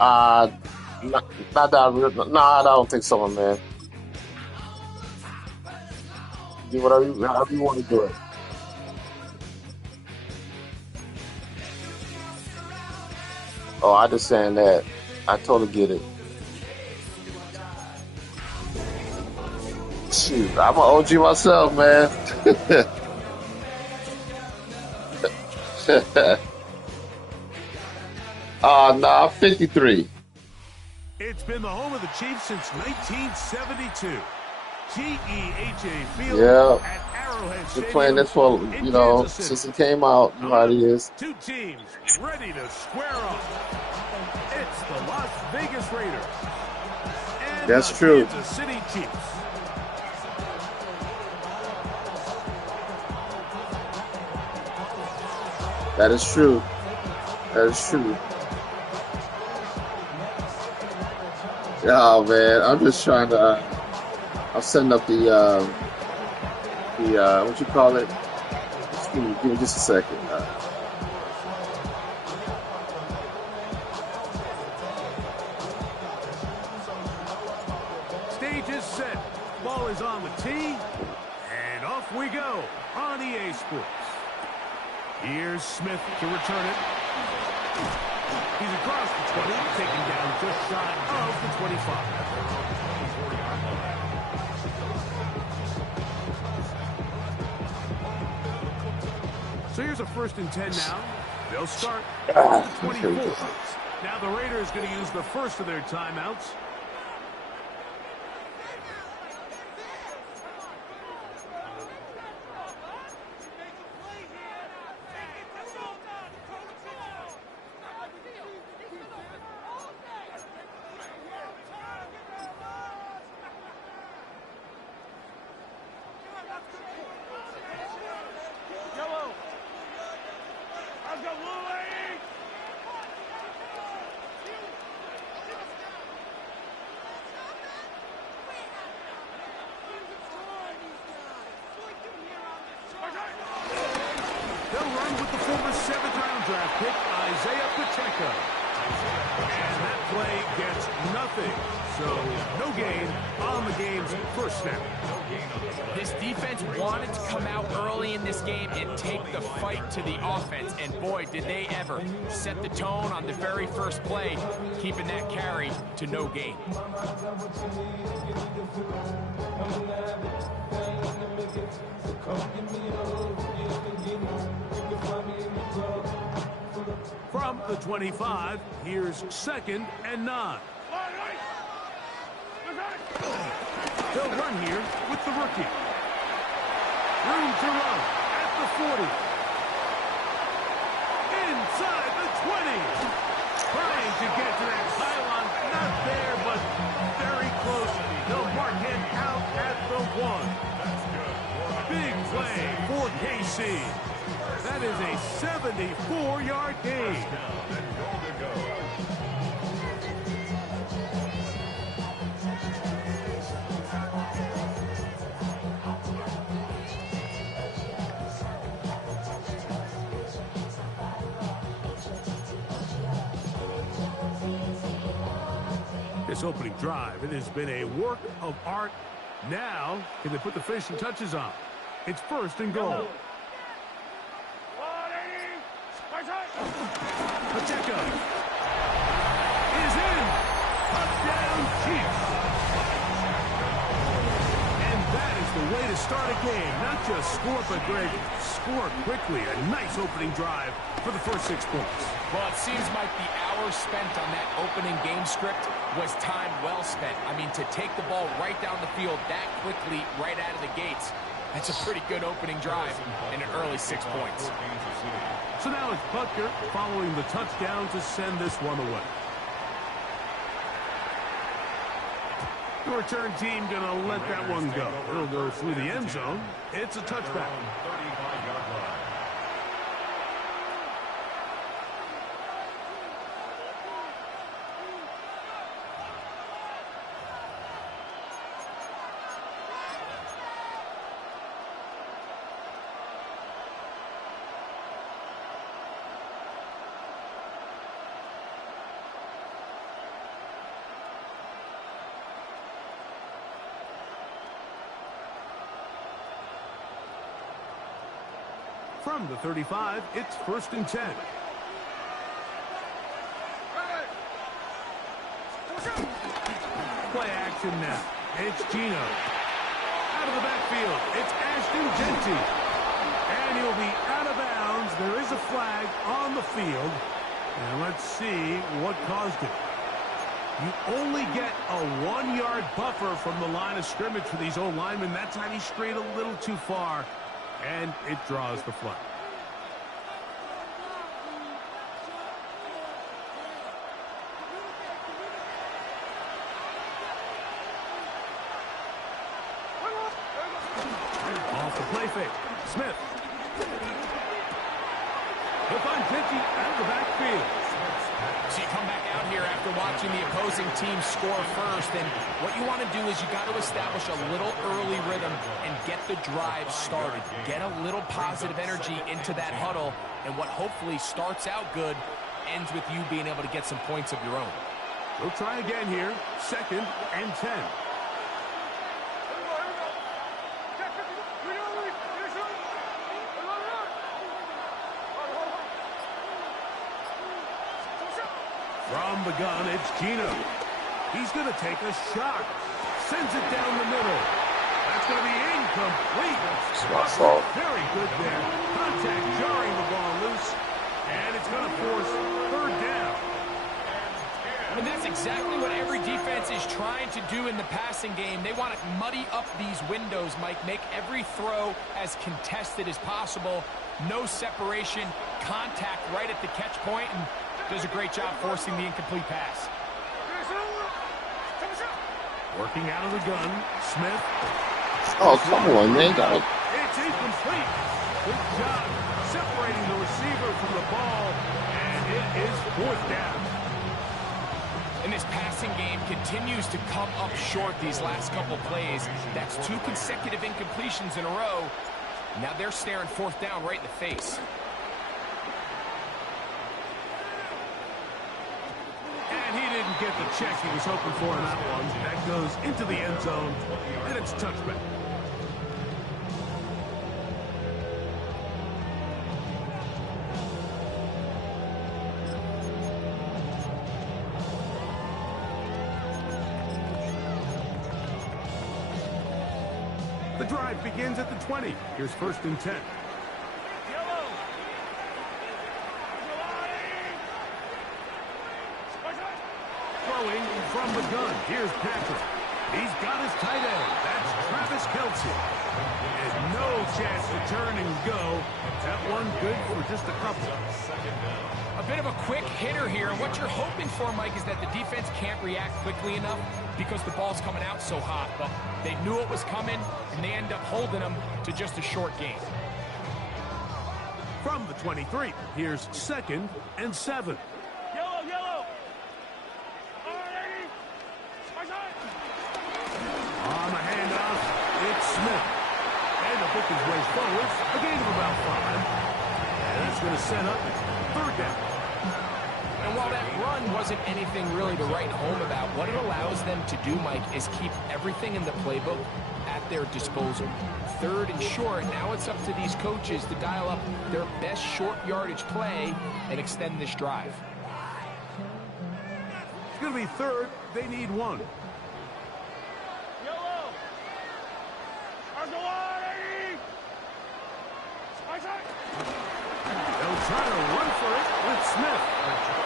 Uh, not, not that. No, I don't think so, man. Do whatever however you want to do it. Oh, I just saying that. I totally get it. Shoot, I'm an OG myself, man. Nah, 53. It's been the home of the Chiefs since 1972. GEHA Field Yeah, at Arrowhead been playing Stadium this for in Kansas City. since it came out. You know how it is. Two teams ready to square off. It's the Las Vegas Raiders and That's the true. Kansas City Chiefs. That is true. That is true. Oh man, I'm just trying to. I'm setting up the what you call it? Just give me just a second. Stage is set. Ball is on the tee. And off we go on EA Sports. Here's Smith to return it. He's across the 20, taken down just shy of the 25. So here's a 1st and 10 now. They'll start at the 24. Now the Raiders going to use the first of their timeouts. They'll run with the former 7th-round draft pick, Isaiah Pacheco. And that play gets nothing. So no gain on the game's first snap. This defense wanted to come out early in this game and take the fight to the offense. And boy, did they ever set the tone on the very first play, keeping that carry to no gain. From the 25, here's 2nd and 9. They'll run here with the rookie. Room to run at the 40. Inside the 20. Trying to get to that pylon. Not there, but very close. They'll mark him out at the 1. Big play for KC. That is a 74-yard gain. This opening drive, it has been a work of art. Now, can they put the finishing touches on? It's 1st and goal. Pacheco is in. Touchdown, Chiefs. And that is the way to start a game. Not just score, but Greg, score quickly. A nice opening drive for the first 6 points. Well, it seems like the hours spent on that opening game script was time well spent. I mean, to take the ball right down the field that quickly, right out of the gates, that's a pretty good opening drive and an early 6 points. So now it's Butker following the touchdown to send this one away. The return team going to let that one go. It'll go through the end zone. It's a touchback. From the 35, it's 1st and 10. Play action now. It's Gino. Out of the backfield, it's Ashton Genty. And he'll be out of bounds. There is a flag on the field. And let's see what caused it. You only get a 1-yard buffer from the line of scrimmage for these old linemen. That time he strayed a little too far, and it draws the flag. Off the play fake. Smith. He'll find Genty out of the backfield. So you come back out here after watching the opposing team score first, and what you want to do is you got to establish a little early rhythm and get the drive started. Get a little positive energy into that huddle, and what hopefully starts out good ends with you being able to get some points of your own. We'll try again here. 2nd and 10. From the gun, it's Gino. He's going to take a shot. Sends it down the middle. That's going to be incomplete. Very good there. Contact jarring the ball loose. And it's going to force 3rd down. And that's exactly what every defense is trying to do in the passing game. They want to muddy up these windows, Mike. Make every throw as contested as possible. No separation. Contact right at the catch point, and does a great job forcing the incomplete pass. Working out of the gun, Smith. Oh, come on, man. It's incomplete. Good job separating the receiver from the ball, and it is 4th down. And this passing game continues to come up short these last couple plays. That's 2 consecutive incompletions in a row. Now they're staring 4th down right in the face. And he didn't get the check he was hoping for in that one. That goes into the end zone, and it's touchback. The drive begins at the 20. Here's 1st and 10. Throwing from the gun. Here's Patrick. He's got his tight end. That's Travis Kelce. And no chance to turn and go. That one good for just a couple. A bit of a quick hitter here. What you're hoping for, Mike, is that the defense can't react quickly enough because the ball's coming out so hot. But they knew it was coming, and they end up holding them to just a short gain. From the 23, here's 2nd and 7. On the handoff, it's Smith. And to pick his way forward, a gain of about 5. And that's going to set up 3rd down. And while that run wasn't anything really to write home about, what it allows them to do, Mike, is keep everything in the playbook at their disposal. 3rd and short, now it's up to these coaches to dial up their best short yardage play and extend this drive. It's going to be 3rd. They need 1. They'll try to run for it with Smith.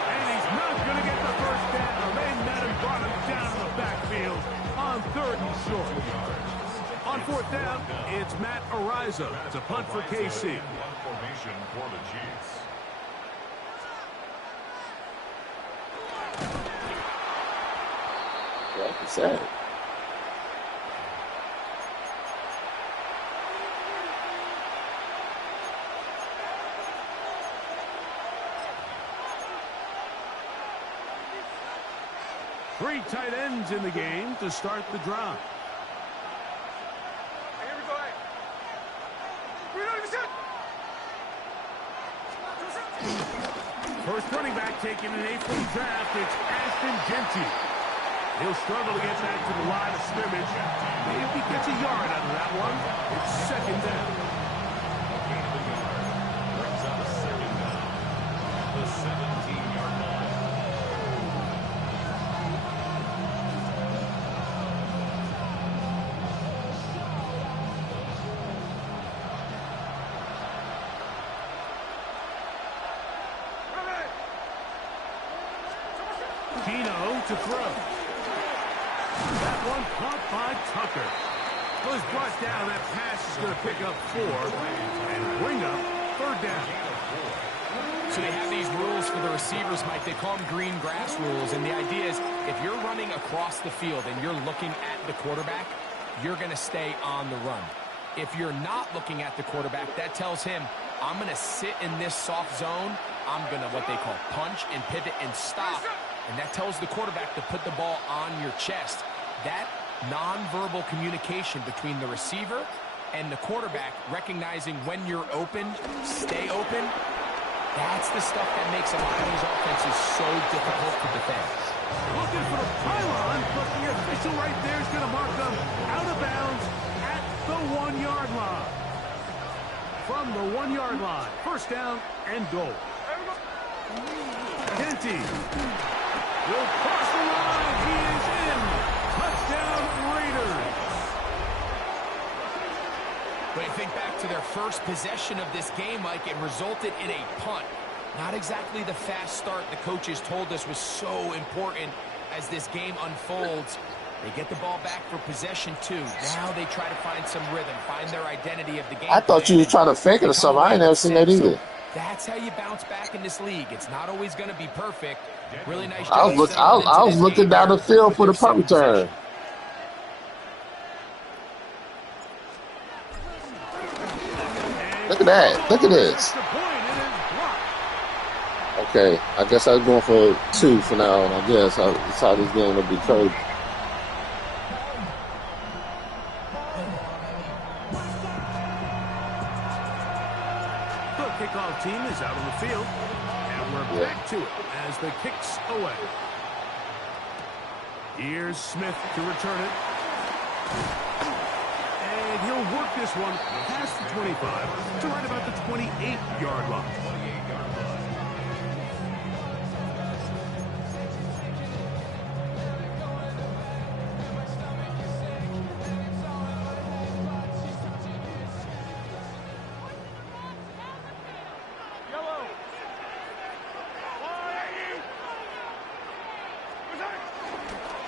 And he's not going to get the 1st down. They met him, brought him down to the backfield on 3rd and short. On 4th down, it's Matt Ariza to punt for KC. Formation for the Chiefs. Like you said. Three tight ends in the game to start the drive. First running back taken in April draft, it's Ashton Genty. He'll struggle to get back to the line of scrimmage. Maybe he gets a yard out of that one. It's 2nd down. Gino to throw. That one caught by Tucker. Was brought down. That pass is going to pick up 4 and bring up 3rd down. So they have these rules for the receivers, Mike. They call them green grass rules. And the idea is if you're running across the field and you're looking at the quarterback, you're going to stay on the run. If you're not looking at the quarterback, that tells him, I'm going to sit in this soft zone. I'm going to what they call punch and pivot and stop. And that tells the quarterback to put the ball on your chest. That nonverbal communication between the receiver and the quarterback, recognizing when you're open, stay open, that's the stuff that makes a lot of these offenses so difficult to defend. Looking for the pylon, but the official right there is going to mark them out of bounds at the 1-yard line. From the 1-yard line, 1st down and goal. Kenty will cross the line. He is in. Touchdown, Raiders. But you think back to their first possession of this game, Mike, it resulted in a punt. Not exactly the fast start the coaches told us was so important as this game unfolds. They get the ball back for possession 2. Now they try to find some rhythm, find their identity of the game. I thought you was trying to fake it or something. I ain't never seen that either. So that's how you bounce back in this league. It's not always going to be perfect. Really nice I was looking down the field for the punt return. Look at that. Look at this. Okay, I guess I was going for 2 for now, and I guess that's how this game will be coached. The kickoff team is out on the field, and we're back to it as the kick's away. Here's Smith to return it. And he'll work this one past the 25 to right about the 28-yard line.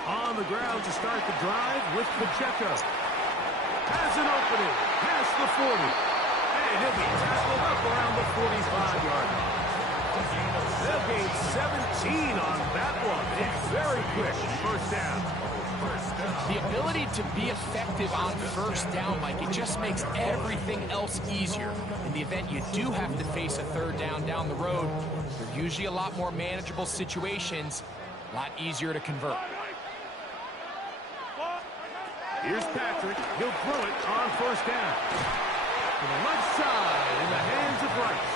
On the ground to start the drive with Michejack. Has an opening past the 40. And he'll be tackled up around the 45-yard line. They'll gain 17 on that one. It's very quick 1st down. The ability to be effective on 1st down, Mike, it just makes everything else easier. In the event you do have to face a 3rd down the road, they're usually a lot more manageable situations, a lot easier to convert. Here's Patrick. He'll throw it on 1st down. To the left side in the hands of Rice.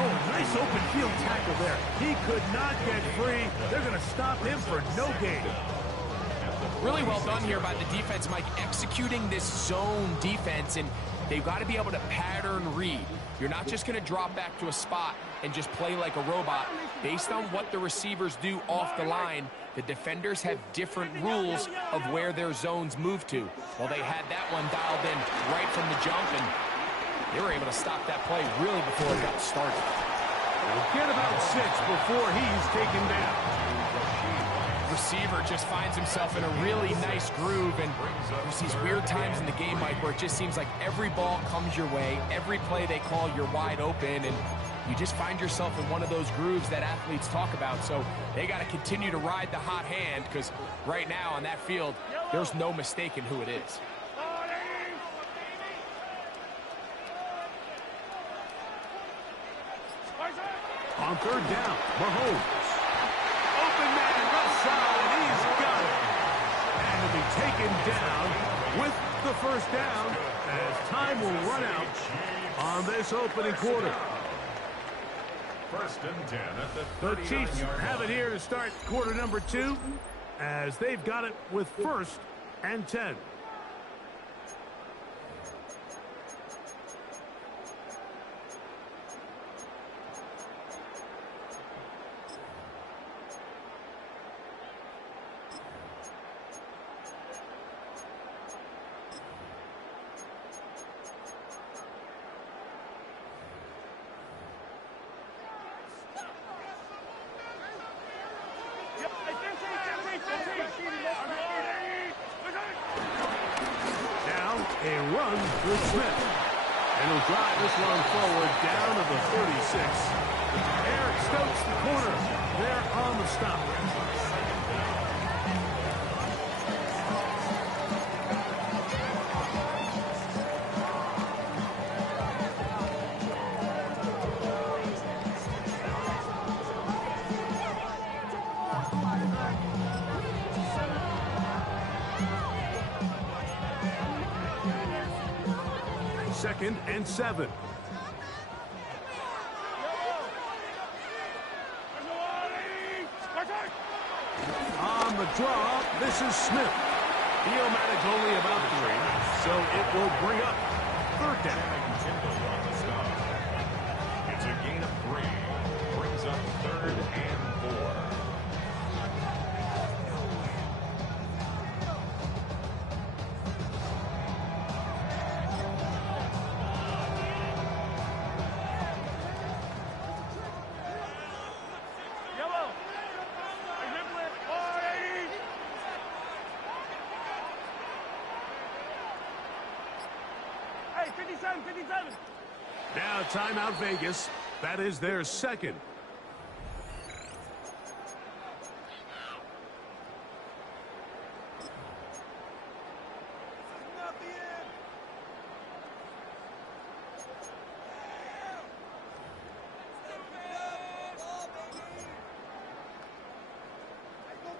Oh, nice open field tackle there. He could not get free. They're going to stop him for no gain. Really well done here by the defense, Mike, executing this zone defense, and they've got to be able to pattern read. You're not just going to drop back to a spot and just play like a robot. Based on what the receivers do off the line, the defenders have different rules of where their zones move to. Well, they had that one dialed in right from the jump, and they were able to stop that play really before it got started. We'll get about 6 before he's taken down. Receiver just finds himself in a really nice groove, and there's these weird times in the game, Mike, where it just seems like every ball comes your way, every play they call, you're wide open, and you just find yourself in one of those grooves that athletes talk about. So they got to continue to ride the hot hand, because right now on that field, there's no mistaking who it is. On 3rd down, Mahomes. Open man, left side, he's got it. And he'll be taken down with the 1st down as time will run out on this opening quarter. 1st and 10 at the The Chiefs have it here to start quarter number 2 as they've got it with 1st and 10. A run with Smith. And he'll drive this one forward down to the 36. Eric Stokes, the corner. There on the stop. Second and 7. On the draw, this is Smith. He'll manage only about 3, so it will bring up 3rd down. It's a gain of 3. Brings up 3rd and 4. Now timeout Vegas. That is their second.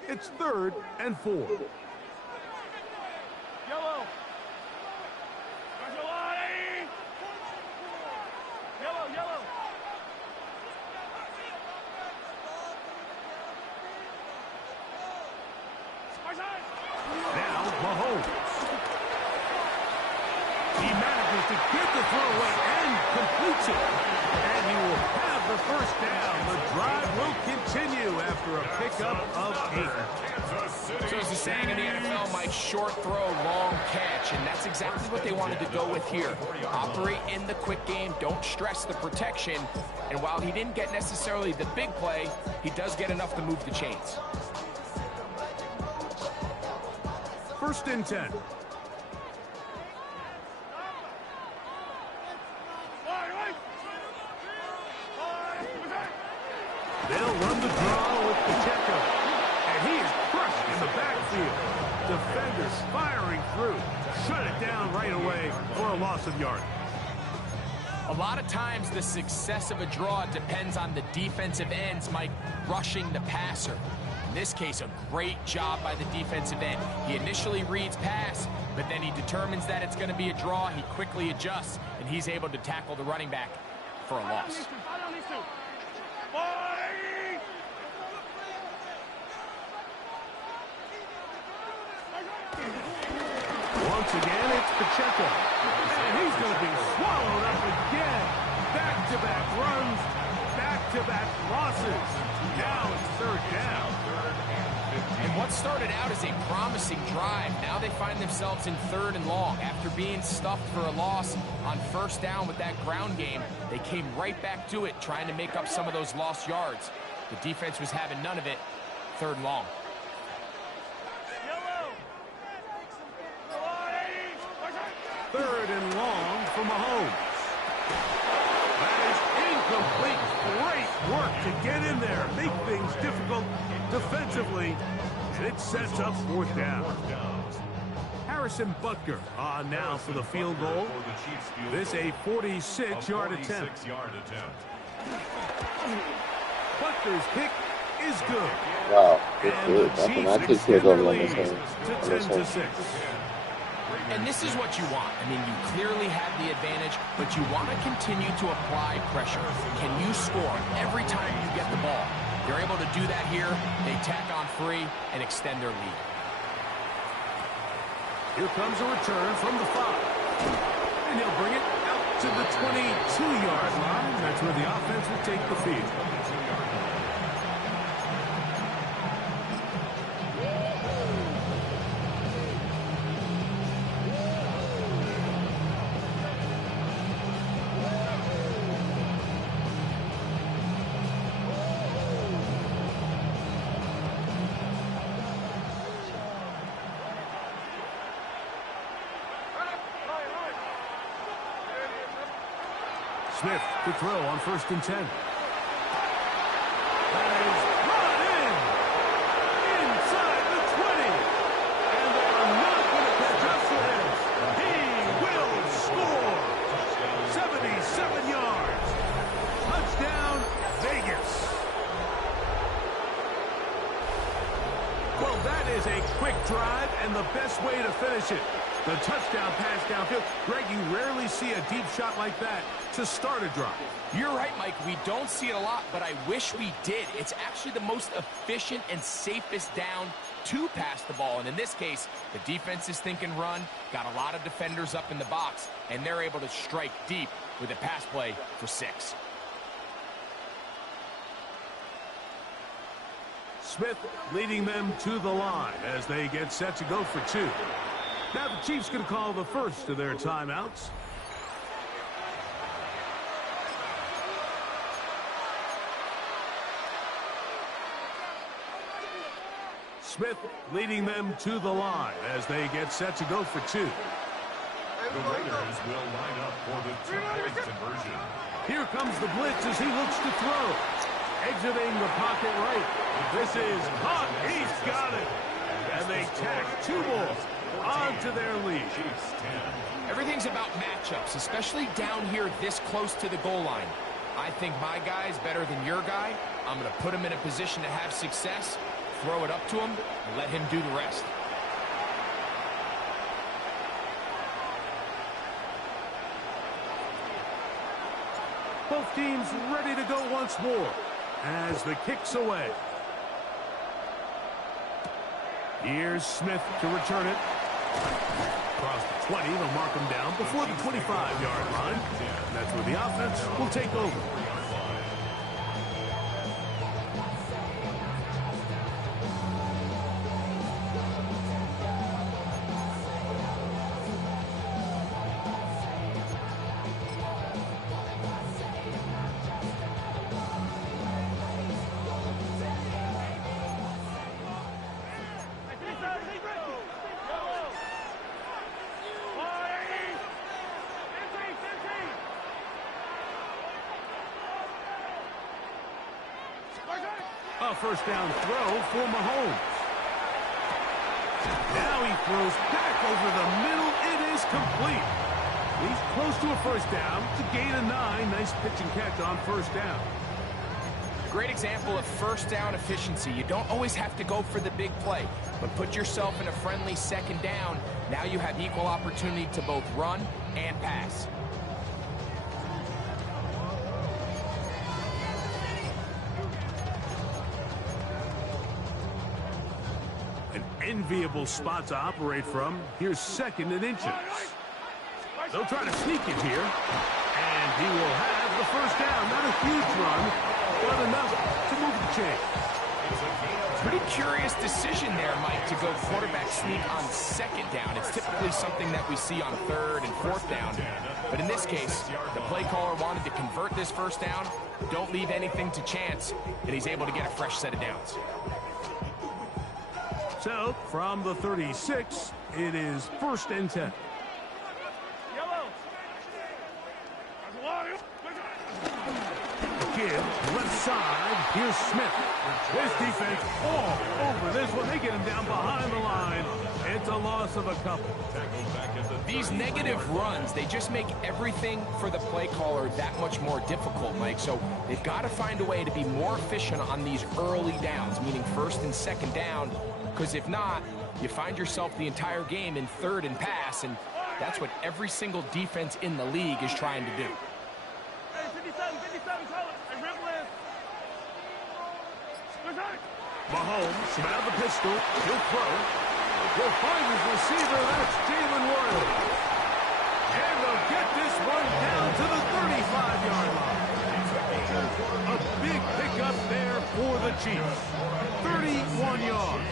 It's 3rd and 4. Now Mahomes. He manages to get the throw away and completes it. And he will have the first down. The drive will continue after a pickup of 8. So as the saying in the NFL, Mike, short throw, long catch. And that's exactly what they wanted to go with here. Operate in the quick game. Don't stress the protection. And while he didn't get necessarily the big play, he does get enough to move the chains. 1st and 10. They'll run the draw with Michejack. And he is crushed in the backfield. Defenders firing through. Shut it down right away for a loss of yardage. A lot of times the success of a draw depends on the defensive ends, Mike, rushing the passer. In this case, a great job by the defensive end. He initially reads pass, but then he determines that it's going to be a draw. He quickly adjusts, and he's able to tackle the running back for a loss. Once again, it's Pacheco. And he's going to be swallowed up again. Back-to-back runs, back-to-back losses. Now it's 3rd down. And what started out as a promising drive, now they find themselves in 3rd and long. After being stuffed for a loss on 1st down with that ground game, they came right back to it, trying to make up some of those lost yards. The defense was having none of it. 3rd and long. Third and long for Mahomes. That is incomplete. Great work to get in there. Make things difficult defensively. And it sets up 4th down. Harrison Butker on now for the field goal. This a 46-yard attempt. Butker's kick is good. Wow, it's And good. the Chiefs I kick extend field their goal on lead this to one. 10-6. And this is what you want. I mean, you clearly have the advantage, but you want to continue to apply pressure. Can you score every time you get the ball? They're able to do that here. They tack on 3 and extend their lead. Here comes a return from the 5. And he'll bring it out to the 22-yard line. That's where the offense will take the field. Smith to throw on 1st and 10. That is brought in inside the 20. And they are not going to catch up to him. He will score. 77 yards. Touchdown, Vegas. Well, that is a quick drive and the best way to finish it. The touchdown pass downfield. Greg, you rarely see a deep shot like that to start a drive. You're right, Mike. We don't see it a lot, but I wish we did. It's actually the most efficient and safest down to pass the ball. And in this case, the defense is thinking run, got a lot of defenders up in the box, and they're able to strike deep with a pass play for 6. Smith leading them to the line as they get set to go for 2. Now the Chiefs going to call the first of their timeouts. Smith leading them to the line as they get set to go for 2. The Raiders will line up for the 2-point conversion. Here comes the blitz as he looks to throw. Exiting the pocket right. This is hot. He's got it. And they tack 2 more onto their lead. Everything's about matchups, especially down here this close to the goal line. I think my guy is better than your guy. I'm going to put him in a position to have success, throw it up to him, and let him do the rest. Both teams ready to go once more as the kick's away. Here's Smith to return it. Across the 20, they'll mark him down before the 25-yard line. And that's where the offense will take over. A first down throw for Mahomes. Now he throws back over the middle. It is complete. He's close to a first down. It's a gain of 9. Nice pitch and catch on first down. Great example of first down efficiency. You don't always have to go for the big play, but put yourself in a friendly second down. Now you have equal opportunity to both run and pass. An enviable spot to operate from. Here's 2nd and inches. They'll try to sneak it here. And he will have the first down. Not a huge run, but enough to move the chain. Pretty curious decision there, Mike, to go quarterback sneak on 2nd down. It's typically something that we see on 3rd and 4th down. But in this case, the play caller wanted to convert this first down. Don't leave anything to chance, and he's able to get a fresh set of downs. So, from the 36, it is 1st and 10. Give, left side, here's Smith. This defense all over this one. They get him down behind the line. It's a loss of a couple. These negative runs, they just make everything for the play caller that much more difficult, Mike. So they've got to find a way to be more efficient on these early downs, meaning 1st and 2nd down, because if not, you find yourself the entire game in 3rd and pass, and that's what every single defense in the league is trying to do. Mahomes from out of the pistol. He'll throw. He'll find his receiver. That's Jalen Warren. And they'll get this one down to the 35-yard line. A big pickup there for the Chiefs. 31 yards.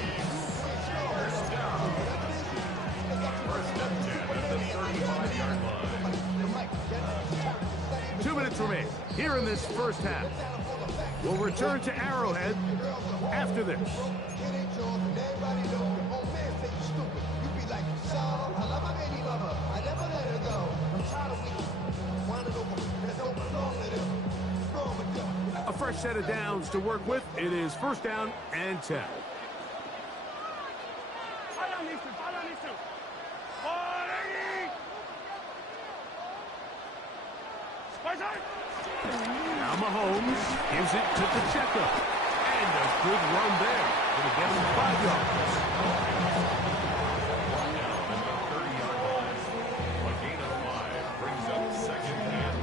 Two minutes remain here in this first half. We'll return to Arrowhead after after this. It ain't yours, and everybody knows it. Oh man, say you stupid. You be like, Shaw, I love my baby mama. I never let her go. I'm tired of weeks. Winding over that don't belong to them. What's wrong with them? A fresh set of downs to work with. It is first down and 10. Now Mahomes gives it to Michejack. And a good run there. Gonna get him 5 yards. At the 30-yard line. A gain of 5 brings up second and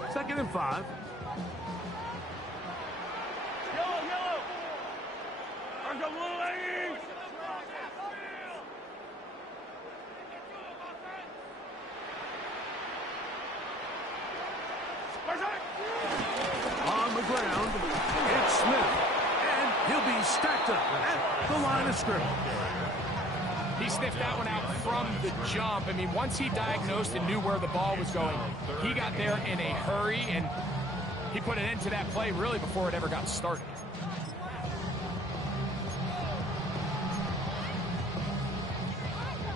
5. Second and 5. On the ground, it's Smith, and he'll be stacked up at the line of scrimmage. He sniffed that one out from the jump. I mean, once he diagnosed and knew where the ball was going, he got there in a hurry, and he put an end to that play really before it ever got started.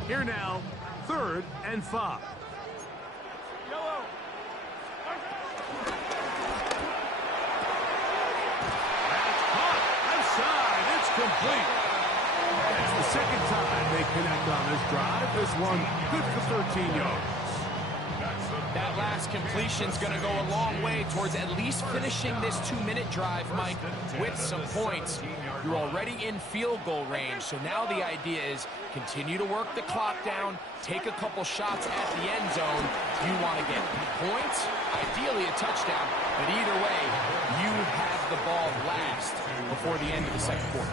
Here now, third and 5. Complete. That's the second time they connect on this drive. This one good for 13 yards. That last completion's going to go a long way towards at least finishing this 2-minute drive, Mike, with some points. You're already in field goal range, so now the idea is continue to work the clock down, take a couple shots at the end zone. You want to get points, ideally a touchdown, but either way, you have the ball last before the end of the second quarter.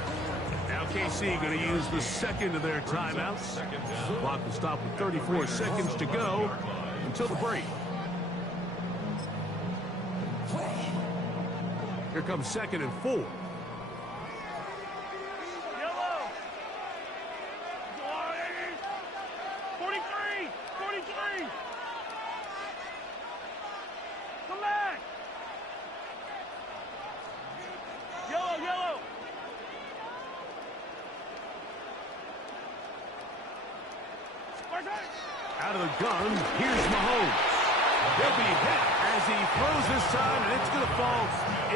Now KC going to use the second of their timeouts. The clock will stop with 34 seconds to go until the break. Here comes second and 4. Out of the gun, here's Mahomes. He'll be hit as he throws this time, and it's going to fall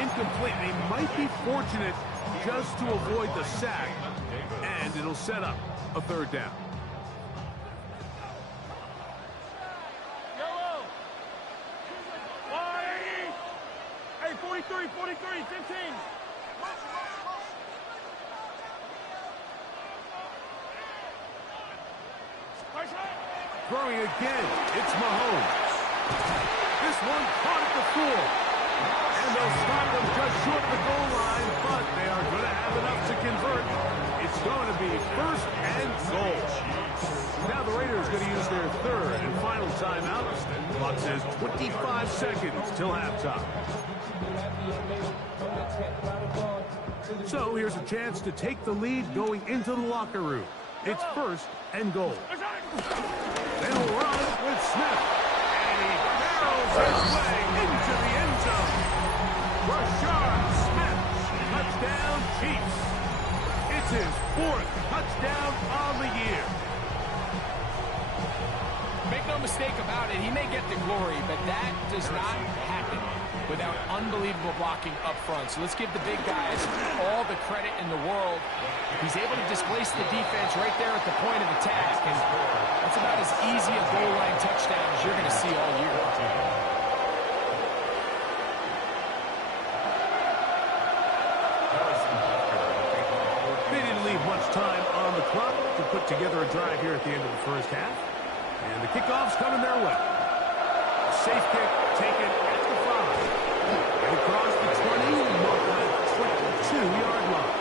incomplete. They might be fortunate just to avoid the sack, and it'll set up a third down. Hey, 43, 15. Throwing again, it's Mahomes. This one caught at the 4. And they'll stop them just short of the goal line, but they are going to have enough to convert. It's going to be first and goal. Now the Raiders going to use their third and final timeout. The clock says 25 seconds till halftime. So here's a chance to take the lead going into the locker room. It's first and goal. They'll run with Smith. And he barrels his way into the end zone. Rashard Smith, touchdown Chiefs. It's his 4th touchdown on the year. Make no mistake about it, he may get the glory, but that does not happen without unbelievable blocking up front. So let's give the big guys all the credit in the world. He's able to displace the defense right there at the point of attack, and that's about as easy a goal line touchdown as you're going to see all year. They didn't leave much time on the clock to put together a drive here at the end of the first half. And the kickoff's coming their way. A safe kick taken at the 5. And across the 20, mark that 22-yard line.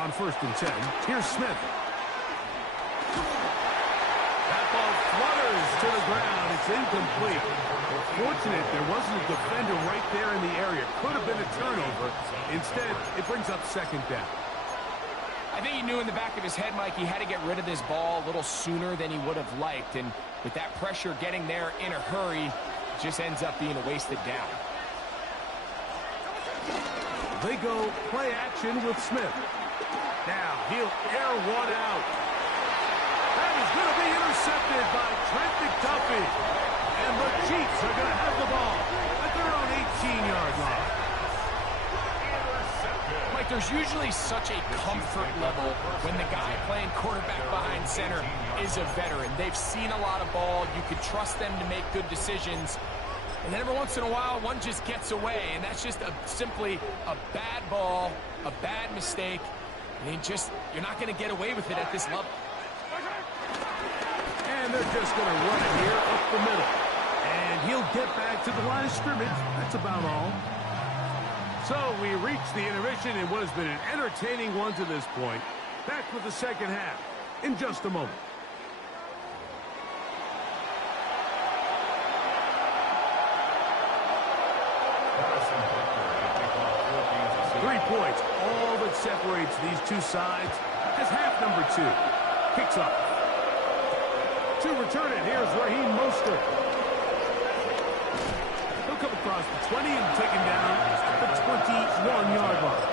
On 1st and 10, here's Smith. That ball flutters to the ground. It's incomplete. Fortunate there wasn't a defender right there in the area. Could have been a turnover. Instead, it brings up 2nd down. I think he knew in the back of his head, Mike, he had to get rid of this ball a little sooner than he would have liked. And with that pressure getting there in a hurry, it just ends up being a wasted down. They go play action with Smith. Now he'll air one out. That is going to be intercepted by Trent McDuffie. And the Chiefs are going to have the ball at their own 18-yard line. Mike, there's usually such a comfort level when the guy playing quarterback behind center is a veteran. They've seen a lot of ball. You can trust them to make good decisions. And then every once in a while, one just gets away. And that's just simply a bad ball, a bad mistake. And you're not going to get away with it at this level. And they're just going to run it here up the middle. And he'll get back to the line of scrimmage. That's about all. So we reach the intermission in what has been an entertaining one to this point. Back with the 2nd half in just a moment. Points, all that separates these two sides as half number 2 kicks off. To return it, here's Raheem Mostert. He'll come across the 20 and take him down at the 21-yard line.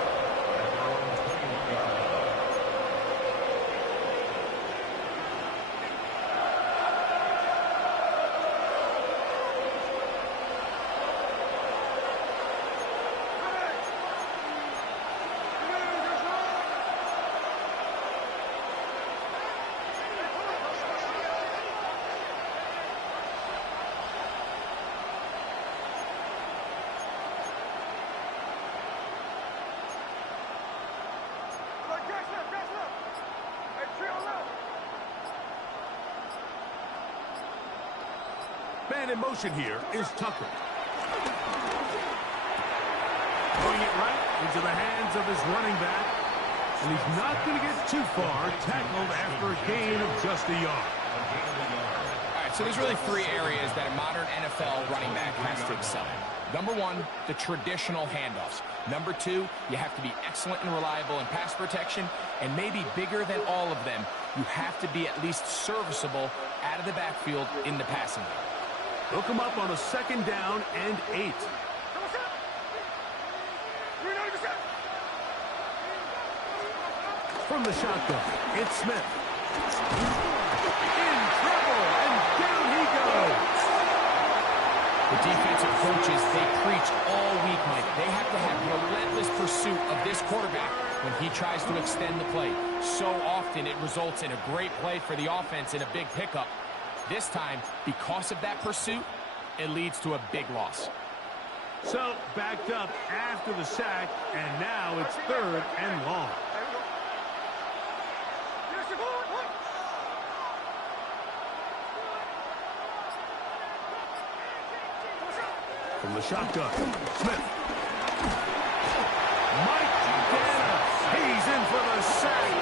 Man in motion here is Tucker. Throwing it right into the hands of his running back. And he's not going to get too far, tackled after a gain of just a yard. All right, so there's really 3 areas that a modern NFL running back has to excel in. Number 1, the traditional handoffs. Number 2, you have to be excellent and reliable in pass protection. And maybe bigger than all of them, you have to be at least serviceable out of the backfield in the passing game. They'll come up on a 2nd down and 8. From the shotgun, it's Smith. In trouble, and down he goes. The defensive coaches, they preach all week, Mike. They have to have relentless pursuit of this quarterback when he tries to extend the play. So often it results in a great play for the offense and a big pickup. This time, because of that pursuit, it leads to a big loss. So, backed up after the sack, and now it's 3rd and long. From the shotgun, Smith. Michejack, he's in for the sack,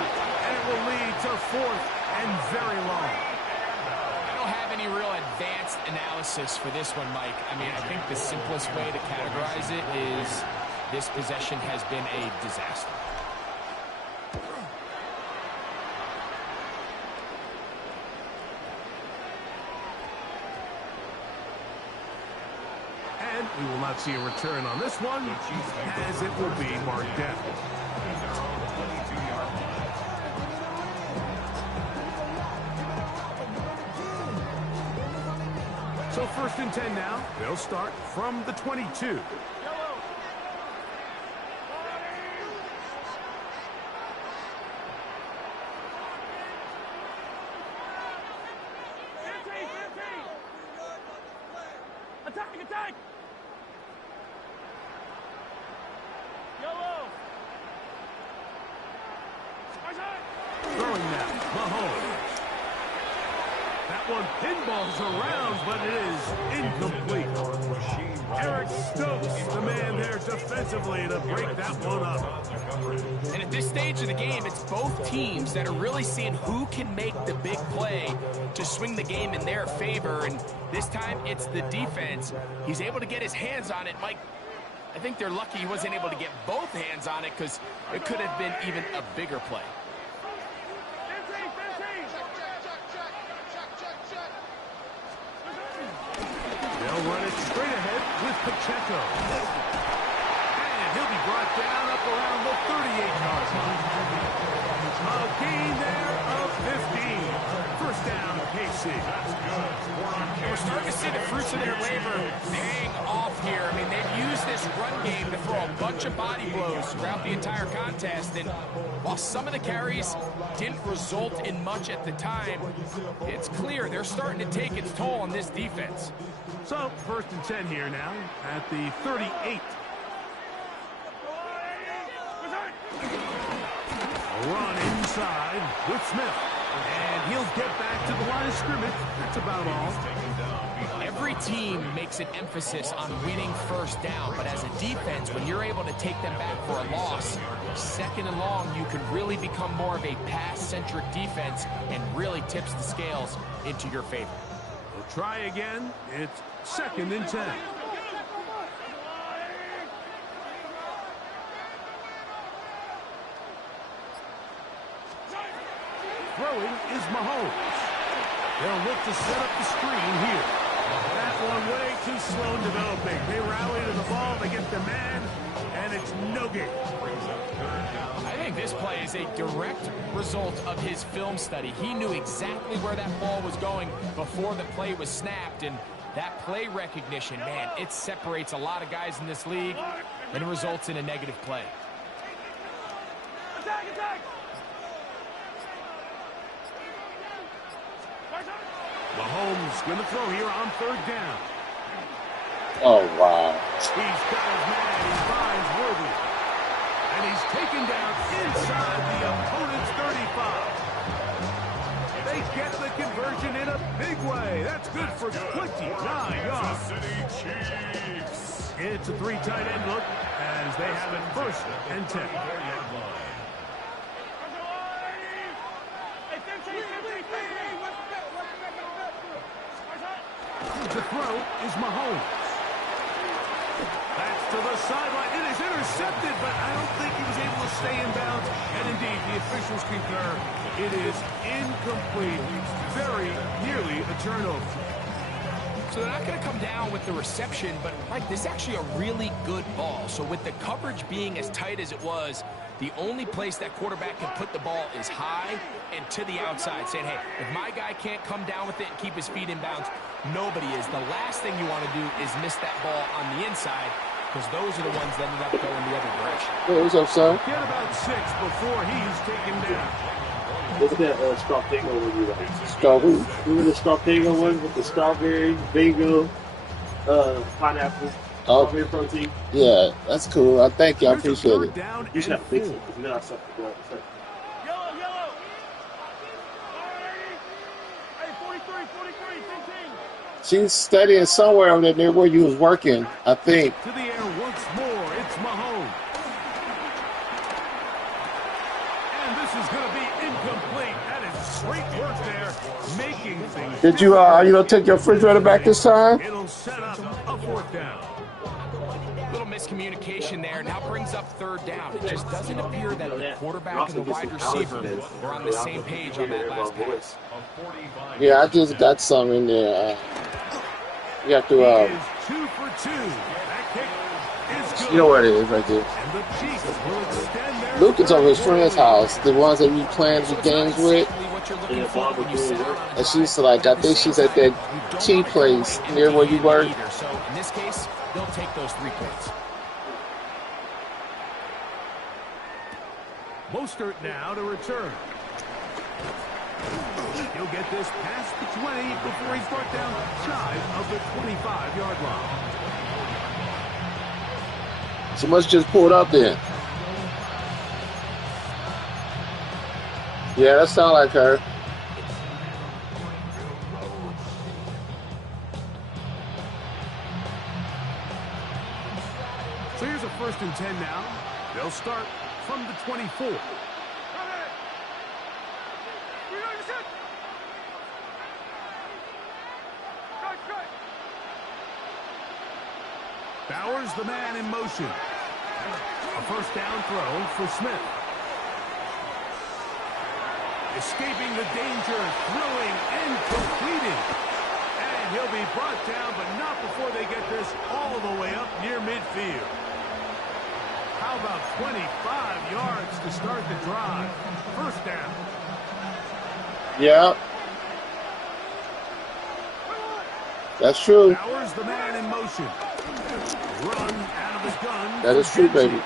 and it will lead to 4th and very long. I don't have any real advanced analysis for this one, Mike. I mean, I think the simplest way to categorize it is this possession has been a disaster. And we will not see a return on this one, as it will be marked down. So 1st and 10 now. They'll start from the 22. Attack! Yellow! Throwing now, Mahomes. That one pinballs around, but it is incomplete. Eric Stokes, the man there defensively to break that one up. And at this stage of the game, it's both teams that are really seeing who can make the big play to swing the game in their favor. And this time, it's the defense. He's able to get his hands on it. Mike, I think they're lucky he wasn't able to get both hands on it because it could have been even a bigger play. They'll run it straight ahead with Pacheco. And he'll be brought down up around the 38-yard line. A gain there of 15. First down, KC. We're starting to see the fruits of their labor paying off here. I mean, they've used this run game to throw a bunch of body blows throughout the entire contest. And while some of the carries didn't result in much at the time, it's clear they're starting to take its toll on this defense. So, first and 10 here now at the 38. A run inside with Smith. And he'll get back to the line of scrimmage. That's about all. Every team makes an emphasis on winning first down, but as a defense, when you're able to take them back for a loss, second and long, you can really become more of a pass-centric defense and really tips the scales into your favor. We'll try again. It's second and 10. Throwing is Mahomes. They'll look to set up the screen here. That one way too slow in developing. They rally to the ball, they get the man, and it's no gain. I think this play is a direct result of his film study. He knew exactly where that ball was going before the play was snapped, and that play recognition, man, it separates a lot of guys in this league, and it results in a negative play. Attack, attack! Mahomes going to throw here on third down. Oh, wow. He's got his man. He finds Worthy. And he's taken down inside the opponent's 35. They get the conversion in a big way. That's good for 29 yards. It's a three tight end look as they have it first and 10. The throw is Mahomes. That's to the sideline. It is intercepted, but I don't think he was able to stay in bounds. And indeed, the officials concur. It is incomplete. Very nearly a turnover. So they're not going to come down with the reception, but Mike, this is actually a really good ball. So with the coverage being as tight as it was, the only place that quarterback can put the ball is high and to the outside, saying, hey, if my guy can't come down with it and keep his feet in bounds, nobody is. The last thing you want to do is miss that ball on the inside, because those are the ones that end up going the other direction. Hey, what's up, son? Get about 6 before he's taken down. Look at that Strawberry one you like. Strawberry? Remember the Strawberry one with the strawberry, bagel, pineapple, strawberry protein? Yeah, that's cool. I thank you. I Here's a appreciate third it. down You should and have fixed 4. it because you know I suck the ball. Yellow, yellow! Hey, 43, 15. She's studying somewhere over there near where you was working, I think. To the air once more. It's Mahomes. And this is going to be incomplete. That is great work there, making things. Did you, take your refrigerator back this time? It'll set up a fourth down. Little miscommunication there. Now brings up third down. It just doesn't appear that the quarterback and the wide receiver were on the same page on that last pass. Yeah, I just got some in there. You have He to, is 2 for 2. That kick is good. you know where it is right there. And the Chiefs will extend their Luke is over his friend's house, the ones that we playing the games with. Exactly what you're looking for when you sit down on And she's like, I think she's at that tea place near where you work. either. So in this case, they'll take those 3 points. Mostert now to return. He'll get this past the 20 before he's brought down shy of the 25-yard line. She must just pulled up then. Yeah, that sounds like her. First and 10 now. They'll start from the 24. Bowers, the man in motion. A first down throw for Smith. Escaping the danger, throwing and completing. And he'll be brought down, but not before they get this all the way up near midfield. How about 25 yards to start the drive? First down. Yeah. That's true. Bowers, the man in motion. Run out of the gun. That is true, baby.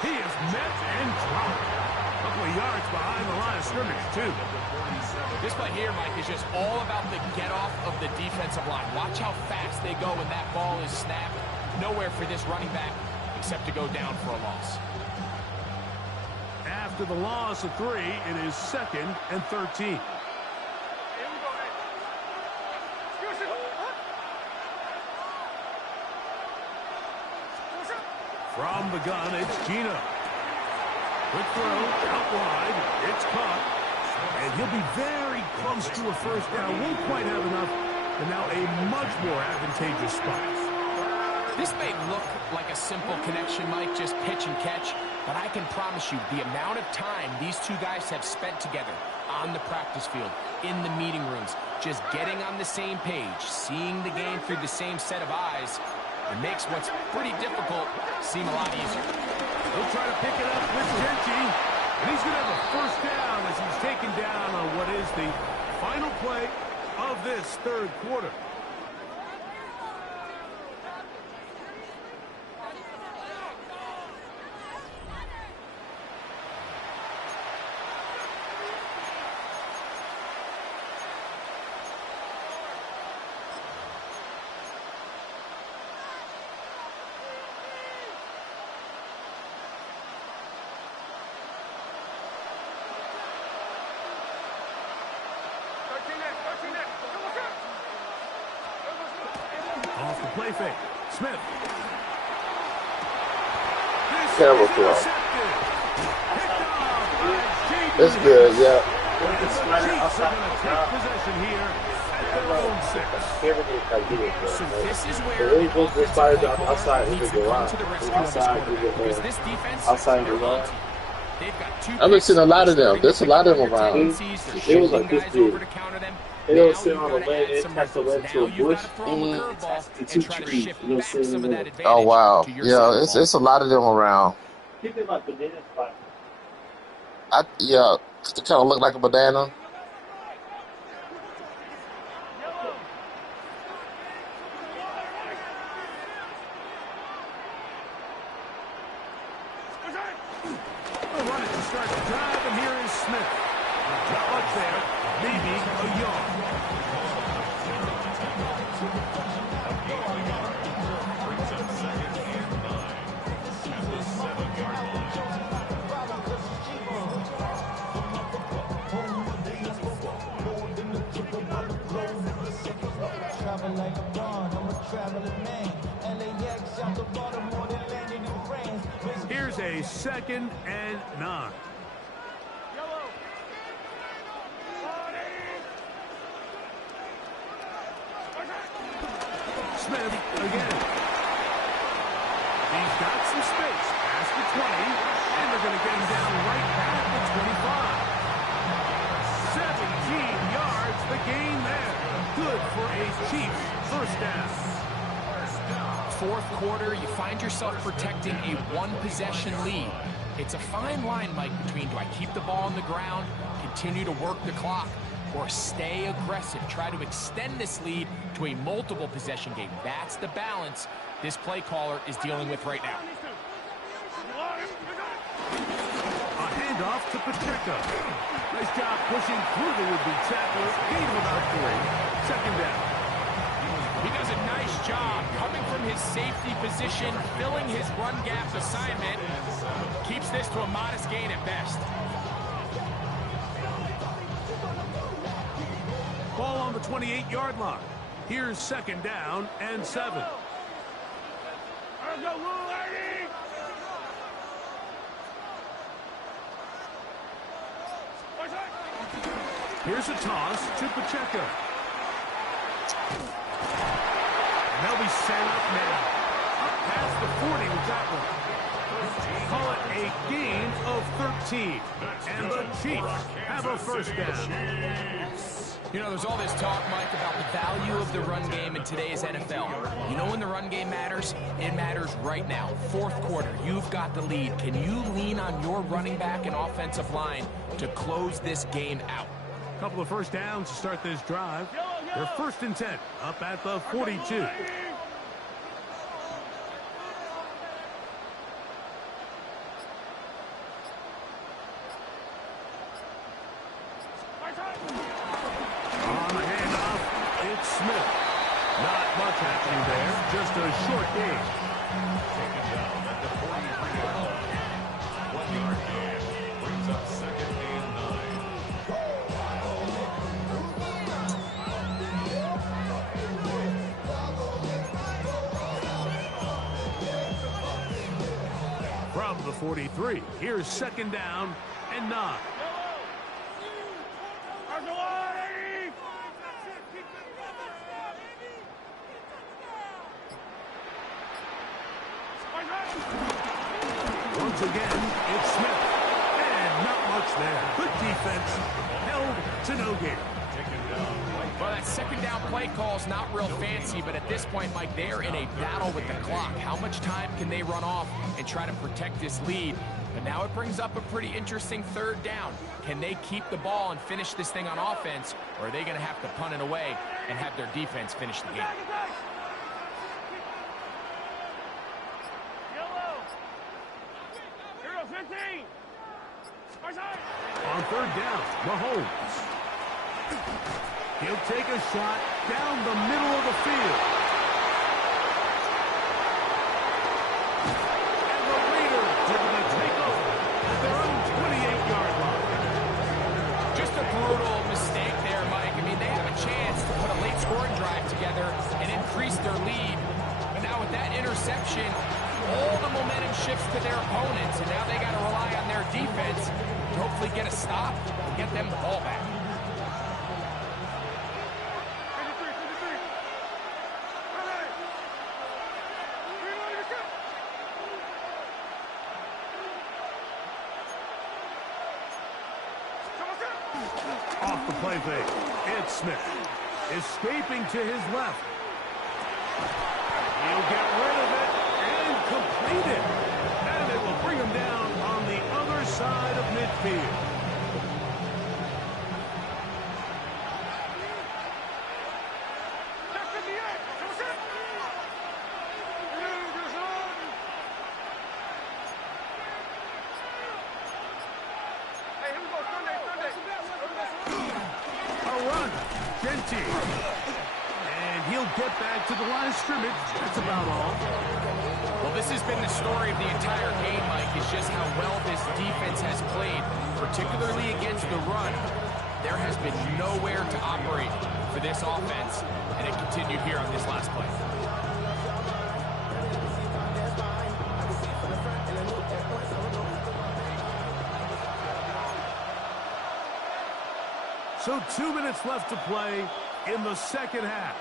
He is met and dropped. A couple of yards behind the line of scrimmage, too. This play here, Mike, is just all about the get-off of the defensive line. Watch how fast they go when that ball is snapped. Nowhere for this running back except to go down for a loss. After the loss of 3, it is 2nd and 13. From the gun, it's Gino. Quick throw, out wide. It's caught. And he'll be very close to a first down. Won't quite have enough. And now a much more advantageous spot. This may look like a simple connection, Mike, just pitch and catch. But I can promise you the amount of time these two guys have spent together on the practice field, in the meeting rooms, just getting on the same page, seeing the game through the same set of eyes, it makes what's pretty difficult seem a lot easier. He'll try to pick it up with Genchi. And he's going to have a first down as he's taken down on what is the final play of this third quarter. Off the play fake. Smith. Terrible throw. It's good, yeah. Chiefs are going to take possession here at their own 6. So this is where the offensive play caller needs to come to the rescue of his quarterback, because this defense, they're on team. They've got 2 I've been seeing a lot of them. There's a lot of them around. They're shifting guys over to counter them. They don't sit Now on you the gotta land, add it some has to wrinkles. land to Now a you bush. gotta throw them a curveball The and two try to trees, shift you know, back sitting some of in that the- advantage Oh, wow. to your Yeah, side of the ball. it's a lot of them around. Keep it like banana spot. Yeah, it kind of look like a banana. They'll run it to start the drive, and here is Smith. Not much there. Maybe a yard. Brings up 2nd and 9 at the 7-yard line. Travel like a bond, I'm a traveling man. LAX out to Baltimore, then landed in France. Here's a 2nd and 9. Smith again. He's got some space past the 20, and they're going to get him down right at the 25. 17 yards, the gain there. Good for a Chiefs first down. Fourth quarter, you find yourself protecting a one-possession lead. It's a fine line, Mike, between do I keep the ball on the ground, continue to work the clock, or stay aggressive, try to extend this lead to a multiple possession game. That's the balance this play caller is dealing with right now. A handoff to Pacheco. Nice job pushing through the would-be tackler. Gain of about 3. 2nd down. He does a nice job coming from his safety position, filling his run gap assignment. Keeps this to a modest gain at best. Ball on the 28-yard line. Here's 2nd down and 7. Here's a toss to Pacheco. And they'll be set up now. Up past the 40 with that one. Call it a gain of 13. And the Chiefs have a first down. You know, there's all this talk, Mike, about the value of the run game in today's NFL. You know when the run game matters? It matters right now. Fourth quarter, you've got the lead. Can you lean on your running back and offensive line to close this game out? Couple of first downs to start this drive. They're 1st and 10, up at the 42. On the handoff, it's Smith. Not much happening there, just a short gain. Taken down at the 43-yard line. 1-yard gain brings up 2nd and 9. From the 43, here's 2nd down and 9. Once again, it's Smith. And not much there. Good defense. Held to no gain. Well, that 2nd down play call is not real fancy, but at this point, Mike, they're in a battle with the clock. How much time can they run off and try to protect this lead? But now it brings up a pretty interesting 3rd down. Can they keep the ball and finish this thing on offense, or are they going to have to punt it away and have their defense finish the game? On 3rd down, Mahomes. He'll take a shot down the middle of the field. And the Raiders are going to take over at their own 28-yard line. Just a brutal mistake there, Mike. I mean, they have a chance to put a late scoring drive together and increase their lead. But now with that interception, all the momentum shifts to their opponents, and now they got to rely on their defense to hopefully get a stop and get them the ball back. Off the play fake, it's Smith. Escaping to his left. He'll get rid of it and complete it. And it will bring him down on the other side of midfield. And he'll get back to the line of scrimmage. That's about all. Well, this has been the story of the entire game, Mike, is just how well this defense has played, particularly against the run. There has been nowhere to operate for this offense, and it continued here on this last play. So 2 minutes left to play in the 2nd half.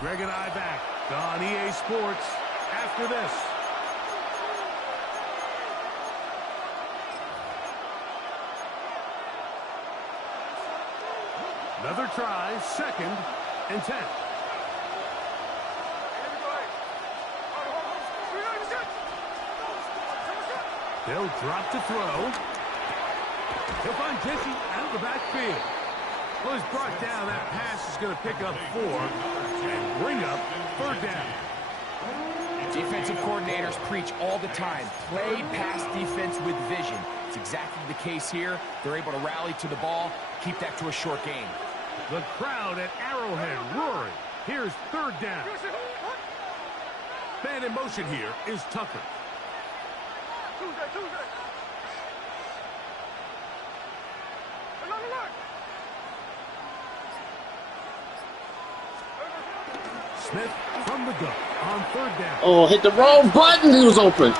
Greg and I back on EA Sports after this. Another try, 2nd and 10. They'll drop to throw. He'll find Jesse out of the backfield. Well, he's brought down. That pass is going to pick up 4 and bring up 3rd down. Defensive coordinators preach all the time, play pass defense with vision. It's exactly the case here. They're able to rally to the ball, keep that to a short game. The crowd at Arrowhead roaring. Here's 3rd down. Man in motion here is Tucker. Smith from the gun on 3rd down. Oh, hit the wrong button. He was open.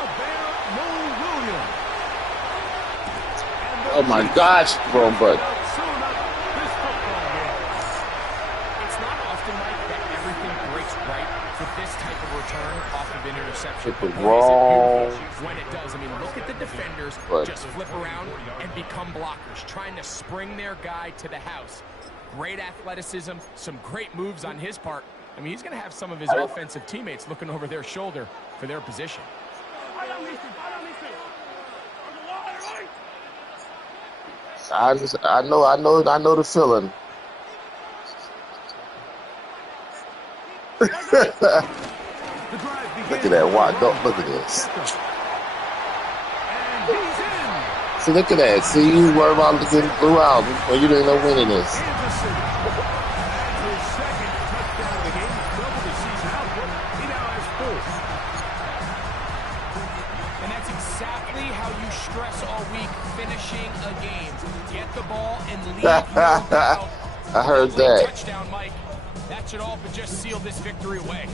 Oh my gosh, wrong button. hit the Boy, is it wrong. beautiful when it does. I mean, look at the defenders But just flip around and become blockers, trying to spring their guy to the house. Great athleticism, some great moves on his part. I mean, he's going to have some of his offensive teammates looking over their shoulder for their position. I know the feeling. Look at that. Wow, look at this. See, look at that. See, you worry about getting through out when you didn't know winning this. And that's exactly how you stress all week, finishing a game. Get the ball and leave your crowd. I heard that. Touchdown, Mike. That should all but just seal this victory away.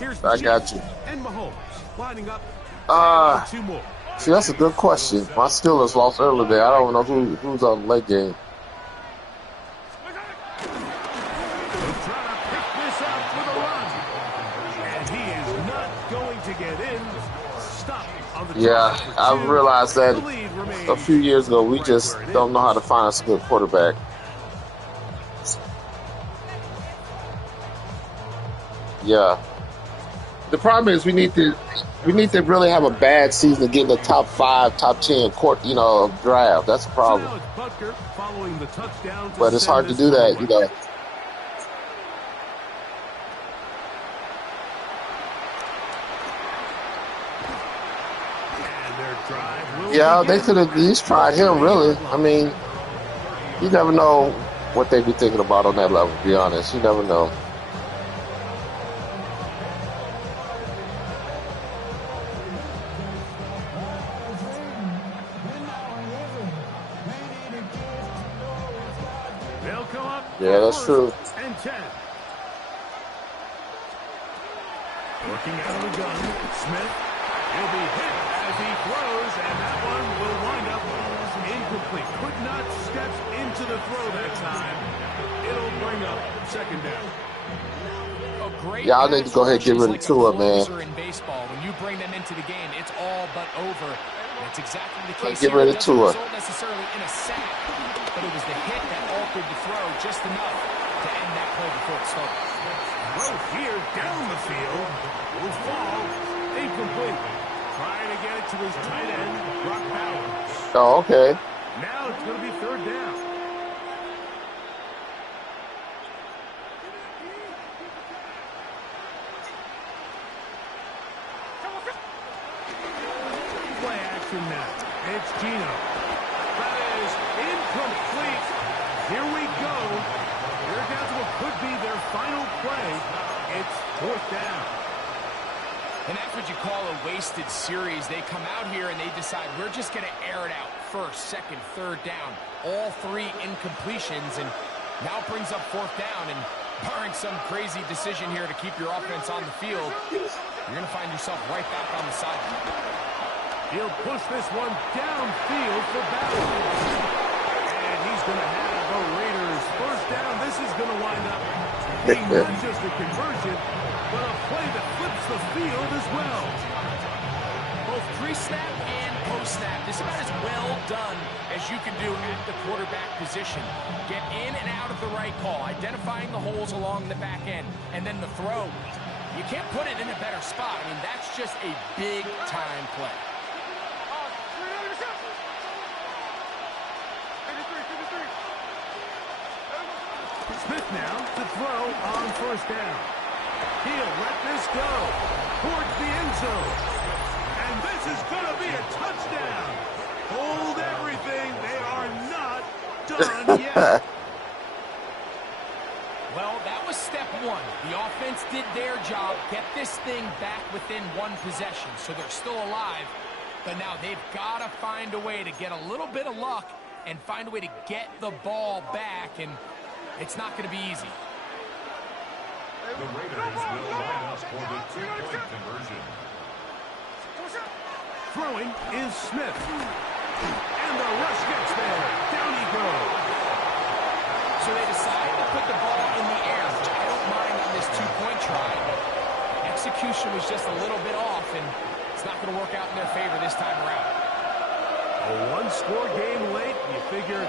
Here's I got you. And Mahomes lining up. Two more. See, that's a good question. My Steelers lost earlier today. I don't know who's on the late game. He'll try to pick this up with a run. And he is not going to get in. Stop on the Yeah, I realized that The lead remains a few years ago. We just don't know how to find us a good quarterback. Yeah. The problem is we need to really have a bad season to get in the top 5, top 10 draft. That's the problem. So now it's Butker following the touchdown to But it's send hard to this do that, forward. you know. And their drive will Yeah, they begin. could have at least tried him, really. I mean, you never know what they'd be thinking about on that level, to be honest. You never know. They'll come up Yeah, that's for true. 1st and 10. Working out of the gun, Smith. He'll be hit as he throws, and that one will wind up incomplete. Could not step into the throw that time. It'll bring up 2nd down. A great Y'all need to go ahead and get rid of pass Tua, rush is like a man. closer in baseball. When you bring them into the game, it's all but over. That's exactly the Let's case get here. rid It of doesn't Tua. result necessarily in a sack, but it was the hit that altered the throw just enough to end that play before it started. Throw here down the field will fall incomplete. Trying to get it to his tight end, Brock Bowers. Oh, okay. Now it's going to be 3rd down. Play action now. It's Gino. That is incomplete. Here we go. They're down to what could be their final play. It's 4th down. And that's what you call a wasted series. They come out here and they decide we're just going to air it out. 1st, 2nd, 3rd down. All 3 incompletions, and now it brings up 4th down. And barring some crazy decision here to keep your offense on the field, you're going to find yourself right back on the sideline. He'll push this one downfield for Bowers. And he's going to have the Raiders 1st down. This is going to wind up being not just a conversion, but a play that flips the field as well. Both pre-snap and post-snap. This is about as well done as you can do at the quarterback position. Get in and out of the right call, identifying the holes along the back end, and then the throw. You can't put it in a better spot. I mean, that's just a big-time play. Smith now to throw on 1st down. He'll let this go towards the end zone. And this is going to be a touchdown. Hold everything. They are not done yet. Well, that was step 1. The offense did their job, get this thing back within 1 possession, so they're still alive. But now they've got to find a way to get a little bit of luck and find a way to get the ball back, and it's not going to be easy. The Raiders will line up for the 2-point conversion. Throwing is Smith. And the rush gets there. Down he goes. So they decide to put the ball in the air, which I don't mind on this two-point try, but execution was just a little bit off, and it's not going to work out in their favor this time around. A one-score game late. You figure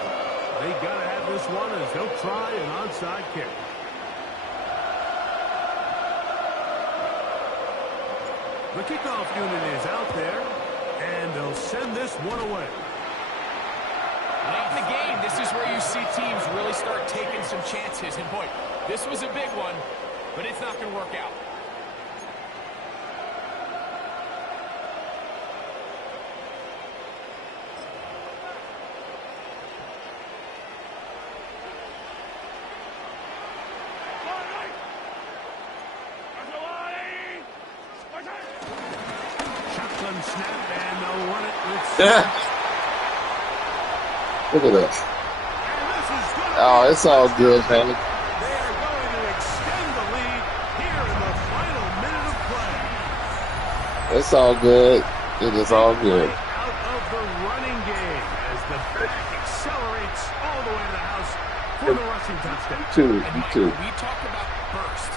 they got to have this one as they'll try an onside kick. The kickoff unit is out there, and they'll send this one away. Late in the game, this is where you see teams really start taking some chances. And boy, this was a big one, but it's not going to work out. Shotgun snap, and they'll run it with Look at that. And this is good. Oh, it's all good, man. They are going to extend the lead here in the final minute of play. It's all good. It is all good. Out of the running game as the back accelerates all the way to the house for the rushing touchdown. Two, And Mike, two. when we talk about burst,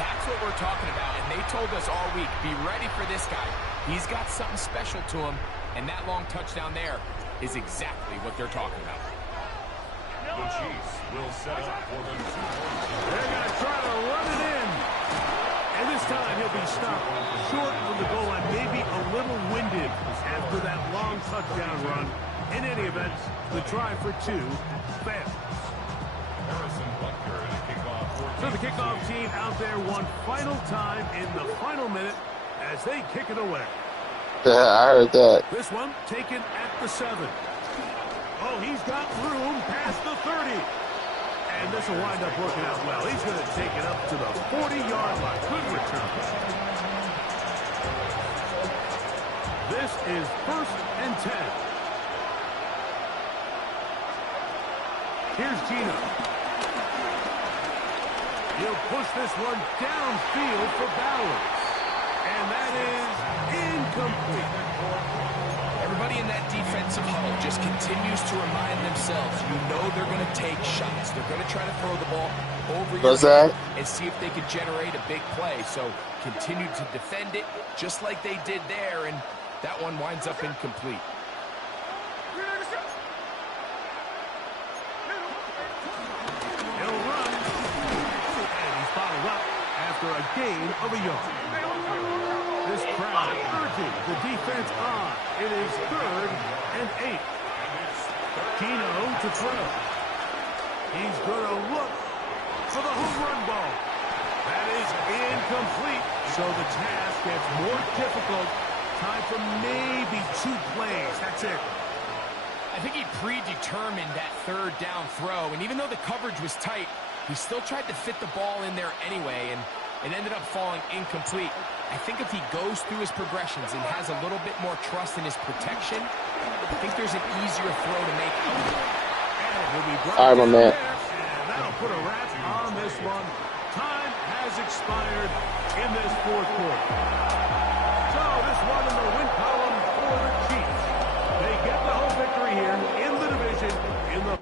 that's what we're talking about. And they told us all week, be ready for this guy. He's got something special to him, and that long touchdown there is exactly what they're talking about. The Chiefs will set up for the 2-point. They're going to try to run it in. And this time he'll be stopped short of the goal line, maybe a little winded after that long touchdown run. In any event, the try for two fails. Harrison Butker in a kickoff for So the kickoff team out there one final time in the final minute as they kick it away. Yeah, I heard that. This one taken at the 7. Oh, he's got room past the 30. And this will wind up working out well. He's going to take it up to the 40-yard line. Good return. This is 1st and 10. Here's Gino. He'll push this one downfield for Bowers. And that is incomplete. Everybody in that defensive huddle just continues to remind themselves, you know they're going to take shots. They're going to try to throw the ball over your What's that? head and see if they can generate a big play. So continue to defend it just like they did there, and that one winds up incomplete. He'll run. And he's followed up after a gain of a yard. This crowd urging the defense on. It is 3rd and 8. Gino to throw. He's going to look for the home run ball. That is incomplete. So the task gets more difficult. Time for maybe 2 plays. That's it. I think he predetermined that 3rd down throw, and even though the coverage was tight, he still tried to fit the ball in there anyway, and it ended up falling incomplete. I think if he goes through his progressions and has a little bit more trust in his protection, I think there's an easier throw to make. All right, my man. And that'll put a wrap on this one. Time has expired in this 4th quarter. So this one in the win column for the Chiefs. They get the home victory here in the division in the...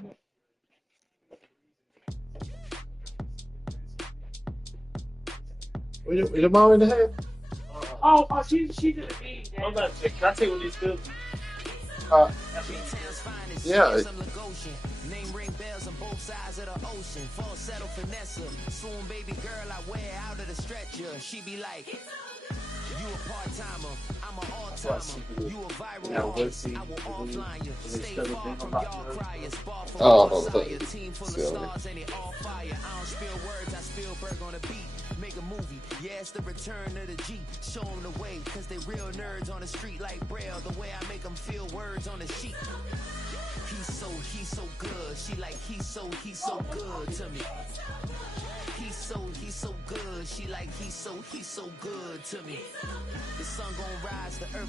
Is your mom in the head? Oh, she did a beat. I'm about to check. Can I take one of these pills? Yeah. Name ring bells on both sides of the ocean. Falsetto Vanessa. Swoon baby girl I wear out of the stretcher. She be like, you a part-timer, I'm an all-timer. You a viral artist, I will offline you. Stay far from y'all criers. Bar from Messiah. Team full of stars and it all fire. I don't spill words, I spill Berg on a beat. Make a movie, yeah, it's the return of the G. Show them the way, cause they real nerds on the street like Braille. The way I make them feel words on the sheet. He's so good. She like, he's so good to me. He's so good. She like, he's so good to me. The sun gon' rise, the earth